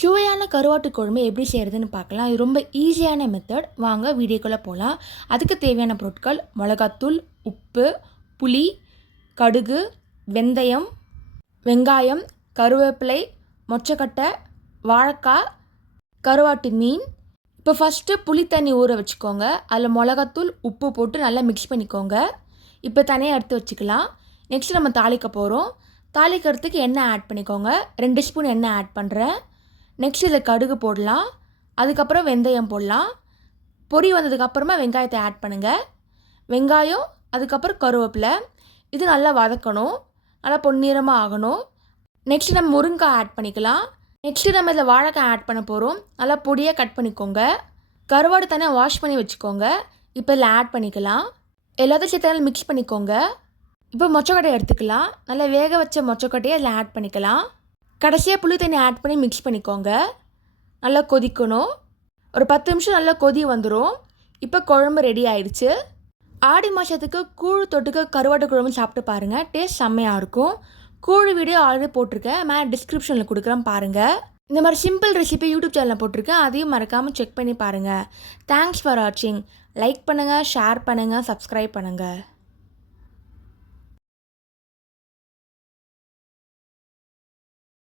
சுவையான கருவாட்டு குழம்பு எப்படி செய்கிறதுன்னு பார்க்கலாம். இது ரொம்ப ஈஸியான மெத்தட் வாங்க வீடியோக்குள்ளே போகலாம் அதுக்கு தேவையான பொருட்கள் மிளகாத்தூள் உப்பு புளி கடுகு வெந்தயம் வெங்காயம் கருவேப்பிலை மொச்சக்கட்டை வாழைக்காய் கருவாட்டு மீன். இப்போ ஃபஸ்ட்டு புளி தண்ணி ஊற வச்சுக்கோங்க. அதில் மிளகாத்தூள் உப்பு போட்டு நல்லா மிக்ஸ் பண்ணிக்கோங்க. இப்போ தனியாக எடுத்து வச்சுக்கலாம். நெக்ஸ்ட் நம்ம தாளிக்க போகிறோம் தாளிக்கிறதுக்கு எண்ணெய் ஆட் பண்ணிக்கோங்க. ரெண்டு ஸ்பூன் எண்ணெய் ஆட் பண்ணுறேன் நெக்ஸ்ட் இதில் கடுகு போடலாம். அதுக்கப்புறம் வெந்தயம் போடலாம். பொரி வந்ததுக்கப்புறமா வெங்காயத்தை ஆட் பண்ணுங்கள் வெங்காயம் அதுக்கப்புறம் கருவேப்பிலை. இது நல்லா வதக்கணும். நல்லா பொன்னிறமாக ஆகணும். நெக்ஸ்ட் நம்ம முருங்காய் ஆட் பண்ணிக்கலாம். நெக்ஸ்ட்டு நம்ம இதில் வாழைக்காய் ஆட் பண்ண போகிறோம் நல்லா பொடியாக கட் பண்ணிக்கோங்க. கருவாடு தனியாக வாஷ் பண்ணி வச்சுக்கோங்க. இப்போ இதில் ஆட் பண்ணிக்கலாம். எல்லாத்தையும் சேர்த்து மிக்ஸ் பண்ணிக்கோங்க. இப்போ மொச்சக்கொட்டையை எடுத்துக்கலாம். நல்லா வேக வச்ச மொச்சக்கொட்டையை அதில் ஆட் பண்ணிக்கலாம். கடைசியாக புளி தண்ணி ஆட் பண்ணி மிக்ஸ் பண்ணிக்கோங்க. நல்லா கொதிக்கணும். ஒரு பத்து நிமிஷம் நல்லா கொதி வந்துடும் இப்போ குழம்பு ரெடி ஆயிடுச்சு. ஆடி மாதத்துக்கு கூழ் தொட்டுக்க கருவாட்டு குழம்பு சாப்பிட்டு பாருங்கள் டேஸ்ட் செம்மையாக இருக்கும். கூழ் வீடியோ ஆல்ரெடி போட்டிருக்கேன். மேலே டிஸ்கிரிப்ஷனில் கொடுக்குறேன் பாருங்கள் இந்த மாதிரி சிம்பிள் ரெசிபி யூடியூப் சேனலில் போட்டிருக்கேன். அதையும் மறக்காமல் செக் பண்ணி பாருங்கள் தேங்க்ஸ் ஃபார் வாட்சிங் லைக் பண்ணுங்கள் ஷேர் பண்ணுங்கள் சப்ஸ்கிரைப் பண்ணுங்கள்